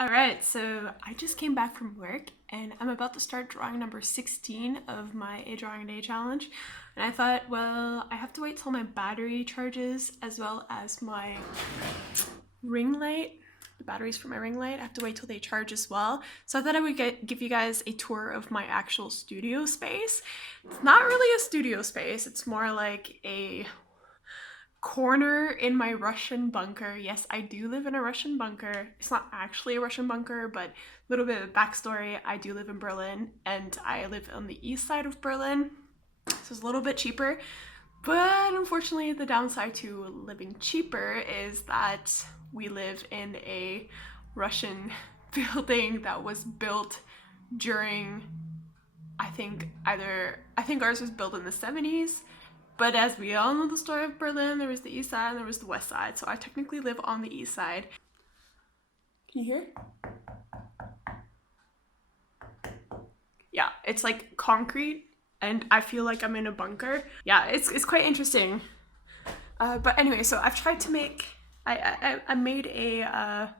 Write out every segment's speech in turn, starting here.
Alright, so I just came back from work and I'm about to start drawing number 16 of my A Drawing Day challenge. And I thought, well, I have to wait till my battery charges as well as my ring light. The batteries for my ring light, I have to wait till they charge as well. So I thought I would give you guys a tour of my actual studio space. It's not really a studio space, it's more like a corner in my Russian bunker. Yes, I do live in a Russian bunker. It's not actually a Russian bunker, but a little bit of backstory. I do live in Berlin and I live on the east side of Berlin. So it's a little bit cheaper, but unfortunately the downside to living cheaper is that we live in a Russian building that was built during, I think ours was built in the 70s. But as we all know the story of Berlin, there was the east side and there was the west side. So I technically live on the east side. Can you hear? Yeah, it's like concrete and I feel like I'm in a bunker. Yeah, it's quite interesting. But anyway, so I've tried to make, I made a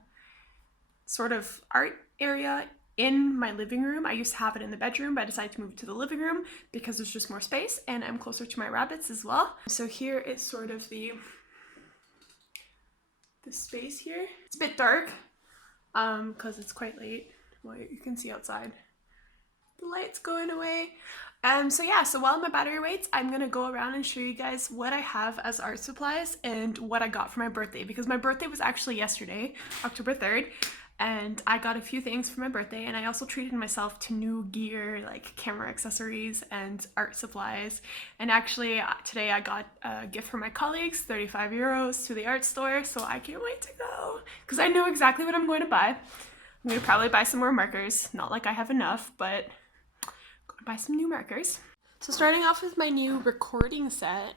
sort of art area in my living room. I used to have it in the bedroom, but I decided to move it to the living room because there's just more space and I'm closer to my rabbits as well. So here is sort of the space here. It's a bit dark because it's quite late. Well, you can see outside. The light's going away. So yeah, so while my battery waits, I'm gonna go around and show you guys what I have as art supplies and what I got for my birthday, because my birthday was actually yesterday, October 3rd. And I got a few things for my birthday, and I also treated myself to new gear like camera accessories and art supplies. And actually today I got a gift from my colleagues, 35 euros to the art store, so I can't wait to go because I know exactly what I'm going to buy. I'm going to probably buy some more markers, not like I have enough, but I'm going to buy some new markers. So starting off with my new recording set,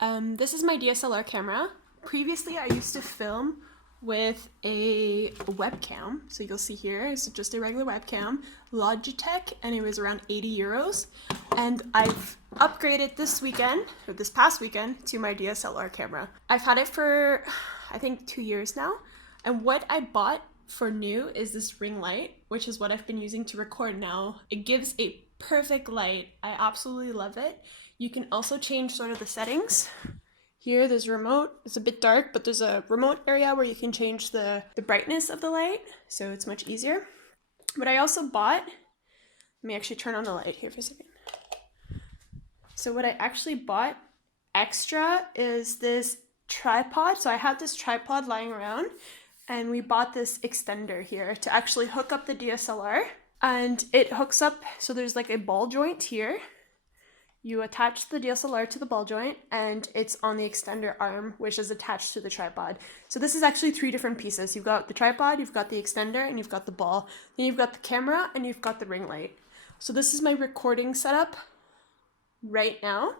this is my DSLR camera. Previously I used to film with a webcam, so you'll see here it's just a regular webcam, Logitech, and it was around 80 euros. And I've upgraded this weekend, or this past weekend, to my DSLR camera. I've had it for I think 2 years now, and what I bought for new is this ring light, which is what I've been using to record now. It gives a perfect light. I absolutely love it. You can also change sort of the settings. Here, there's a remote. It's a bit dark, but there's a remote area where you can change the brightness of the light, so it's much easier. But I also bought, let me actually turn on the light here for a second. So what I actually bought extra is this tripod. So I had this tripod lying around, and we bought this extender here to actually hook up the DSLR. And it hooks up, so there's like a ball joint here. You attach the DSLR to the ball joint and it's on the extender arm, which is attached to the tripod. So this is actually 3 different pieces. You've got the tripod, you've got the extender, and you've got the ball. Then you've got the camera and you've got the ring light. So this is my recording setup right now.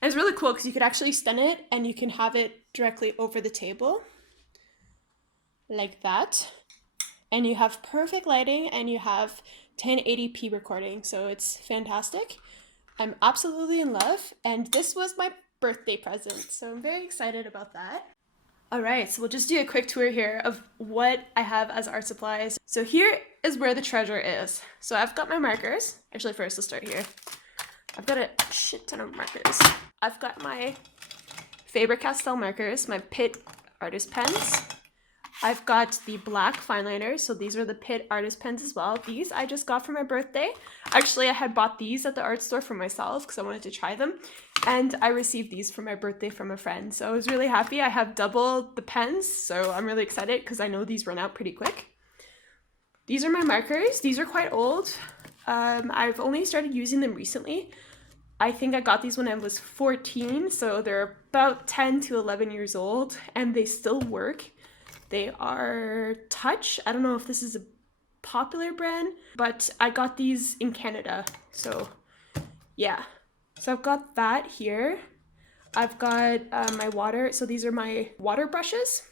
And it's really cool because you could actually stand it and you can have it directly over the table like that. And you have perfect lighting and you have 1080p recording. So it's fantastic. I'm absolutely in love, and this was my birthday present, so I'm very excited about that. Alright, so we'll just do a quick tour here of what I have as art supplies. So here is where the treasure is. So I've got my markers. Actually, first let's start here. I've got a shit ton of markers. I've got my Faber-Castell markers, my Pitt artist pens. I've got the black fine liners, so these are the Pitt artist pens as well. These I just got for my birthday. Actually, I had bought these at the art store for myself because I wanted to try them. And I received these for my birthday from a friend. So I was really happy. I have double the pens, so I'm really excited because I know these run out pretty quick. These are my markers. These are quite old. I've only started using them recently. I think I got these when I was 14, so they're about 10 to 11 years old, and they still work. They are Touch. I don't know if this is a popular brand, but I got these in Canada. So yeah. So I've got that here. I've got my water. So these are my water brushes.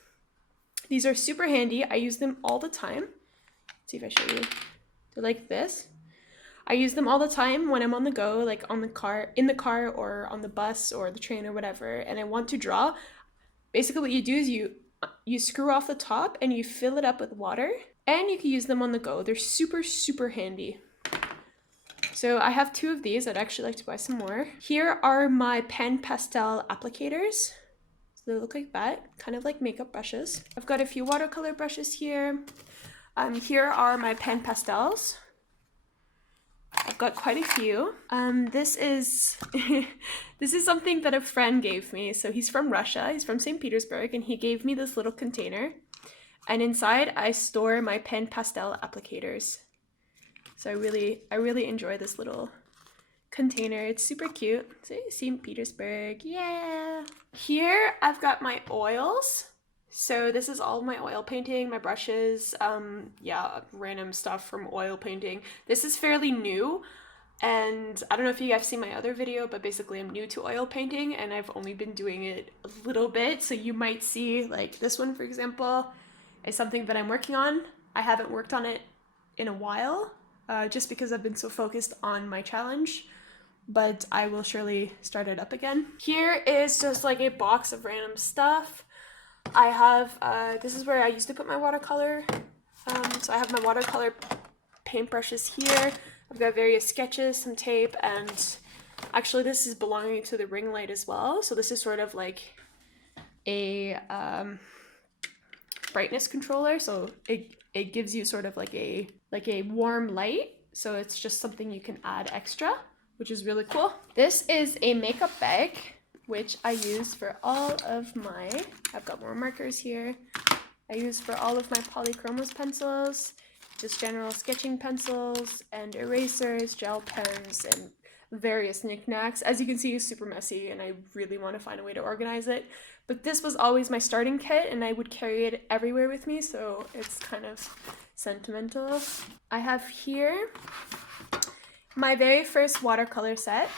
These are super handy. I use them all the time. Let's see if I show you. They're like this. I use them all the time when I'm on the go, like on the car, in the car or on the bus or the train or whatever, and I want to draw. Basically what you do is you screw off the top and you fill it up with water, and you can use them on the go. They're super, super handy. So I have 2 of these. I'd actually like to buy some more. Here are my pen pastel applicators. So they look like that, kind of like makeup brushes. I've got a few watercolor brushes here. Here are my pen pastels. I've got quite a few. This is this is something that a friend gave me. So he's from Russia. He's from St. Petersburg, and he gave me this little container. And inside I store my pen pastel applicators. So I really enjoy this little container. It's super cute. See, St. Petersburg, yeah. Here I've got my oils. So this is all my oil painting, my brushes, yeah, random stuff from oil painting. This is fairly new, and I don't know if you guys have seen my other video, but basically I'm new to oil painting and I've only been doing it a little bit. So you might see, like this one, for example, is something that I'm working on. I haven't worked on it in a while, just because I've been so focused on my challenge, but I will surely start it up again. Here is just like a box of random stuff. I have, this is where I used to put my watercolor. So I have my watercolor paintbrushes here. I've got various sketches, some tape, and actually this is belonging to the ring light as well. So this is sort of like a brightness controller. So it gives you sort of like a warm light. So it's just something you can add extra, which is really cool. This is a makeup bag, which I use for all of my, I've got more markers here. I use for all of my polychromos pencils, just general sketching pencils and erasers, gel pens, and various knickknacks. As you can see, it's super messy and I really want to find a way to organize it. But this was always my starting kit and I would carry it everywhere with me, so it's kind of sentimental. I have here my very first watercolor set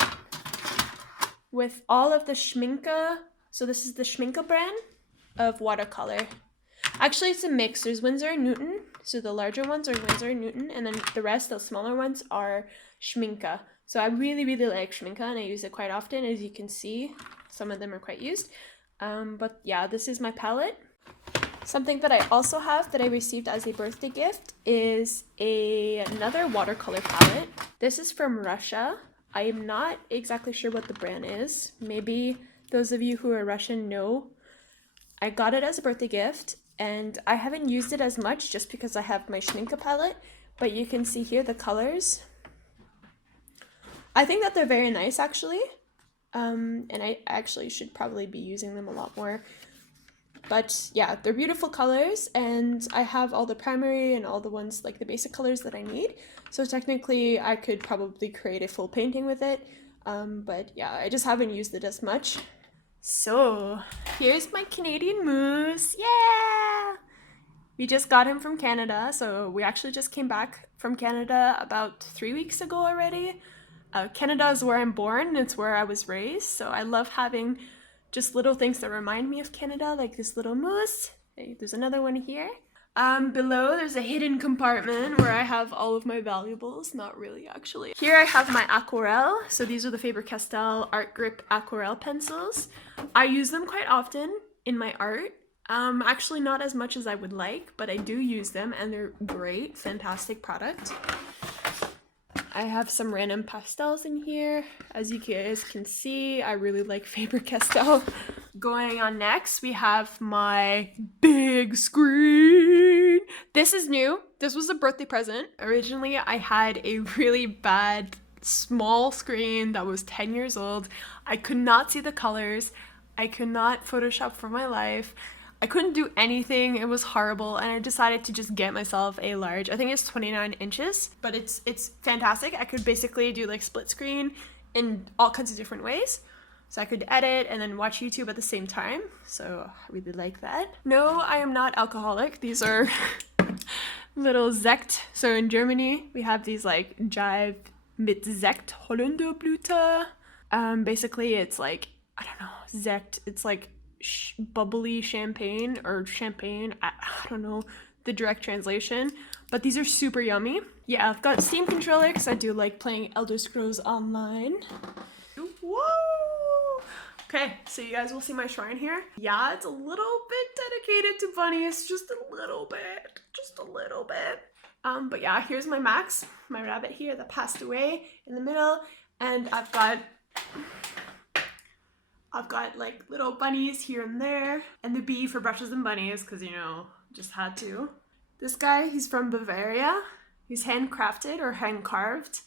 with all of the Schminke. So this is the Schminke brand of watercolor. Actually, it's a mix. There's Winsor and Newton. So the larger ones are Winsor and Newton, and then the rest, the smaller ones, are Schminke. So I really like Schminke and I use it quite often. As you can see, some of them are quite used. But yeah, this is my palette. Something that I also have that I received as a birthday gift is another watercolor palette. This is from Russia. I am not exactly sure what the brand is. Maybe those of you who are Russian know. I got it as a birthday gift and I haven't used it as much just because I have my Schminke palette, but you can see here the colors. I think that they're very nice actually, and I actually should probably be using them a lot more. But yeah, they're beautiful colors and I have all the primary and all the ones, like the basic colors that I need. So technically I could probably create a full painting with it. But yeah, I just haven't used it as much. So here's my Canadian moose. Yeah! We just got him from Canada. So we actually just came back from Canada about 3 weeks ago already. Canada is where I'm born and it's where I was raised. So I love having just little things that remind me of Canada, like this little moose. Hey, there's another one here. Below there's a hidden compartment where I have all of my valuables. Not really, actually. Here I have my aquarelle. So these are the Faber-Castell Art Grip aquarelle pencils. I use them quite often in my art. Actually not as much as I would like, but I do use them and they're great, fantastic product. I have some random pastels in here. As you guys can see, I really like Faber-Castell. Going on next, we have my big screen. This is new. This was a birthday present. Originally, I had a really bad small screen that was 10 years old. I could not see the colors. I could not Photoshop for my life. I couldn't do anything. It was horrible, and I decided to just get myself a large. I think it's 29 inches, but it's fantastic. I could basically do like split screen in all kinds of different ways. So I could edit and then watch YouTube at the same time. So I really like that. No, I am not alcoholic. These are little Sekt. So in Germany, we have these like Jive mit Sekt Hollanderblüte. Basically, it's like, I don't know, Sekt. It's like bubbly champagne or champagne. I don't know the direct translation, but these are super yummy. Yeah, I've got Steam controller because I do like playing Elder Scrolls Online. Whoa! Okay, so you guys will see my shrine here. Yeah, it's a little bit dedicated to bunnies, just a little bit, just a little bit. But yeah, here's my Max, my rabbit here that passed away in the middle, and I've got like little bunnies here and there, and the B for brushes and bunnies, because you know, just had to. This guy, he's from Bavaria. He's handcrafted or hand carved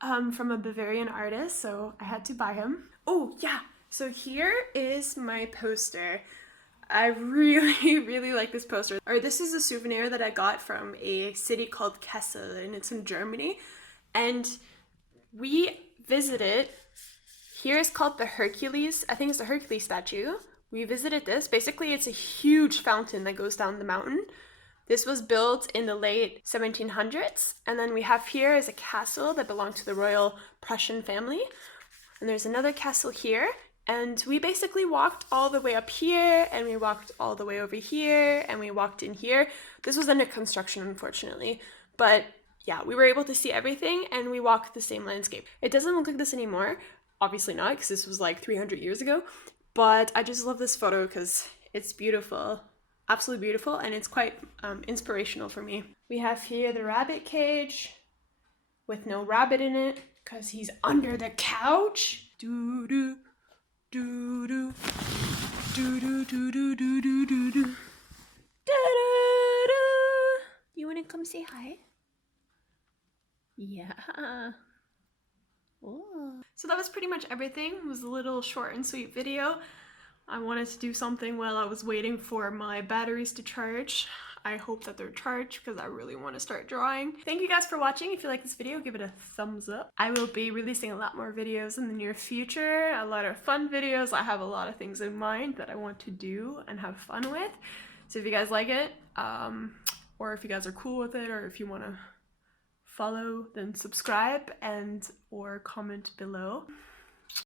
from a Bavarian artist, so I had to buy him. Oh yeah, so here is my poster. I really, really like this poster. Or this is a souvenir that I got from a city called Kassel, and it's in Germany. And we visited, here is called the Hercules, I think it's the Hercules statue. We visited this. Basically, it's a huge fountain that goes down the mountain. This was built in the late 1700s. And then we have here is a castle that belonged to the royal Prussian family. And there's another castle here. And we basically walked all the way up here, and we walked all the way over here, and we walked in here. This was under construction, unfortunately. But yeah, we were able to see everything, and we walked the same landscape. It doesn't look like this anymore. Obviously not, because this was like 300 years ago. But I just love this photo because it's beautiful. Absolutely beautiful, and it's quite inspirational for me. We have here the rabbit cage with no rabbit in it, because he's under the couch. Doo-doo. Do do do do do do do do do do. You wanna come say hi? Yeah. Oh. So that was pretty much everything. It was a little short and sweet video. I wanted to do something while I was waiting for my batteries to charge. I hope that they're charged because I really want to start drawing. Thank you guys for watching. If you like this video, give it a thumbs up. I will be releasing a lot more videos in the near future, a lot of fun videos. I have a lot of things in mind that I want to do and have fun with. So if you guys like it, or if you guys are cool with it, or if you want to follow, then subscribe and or comment below.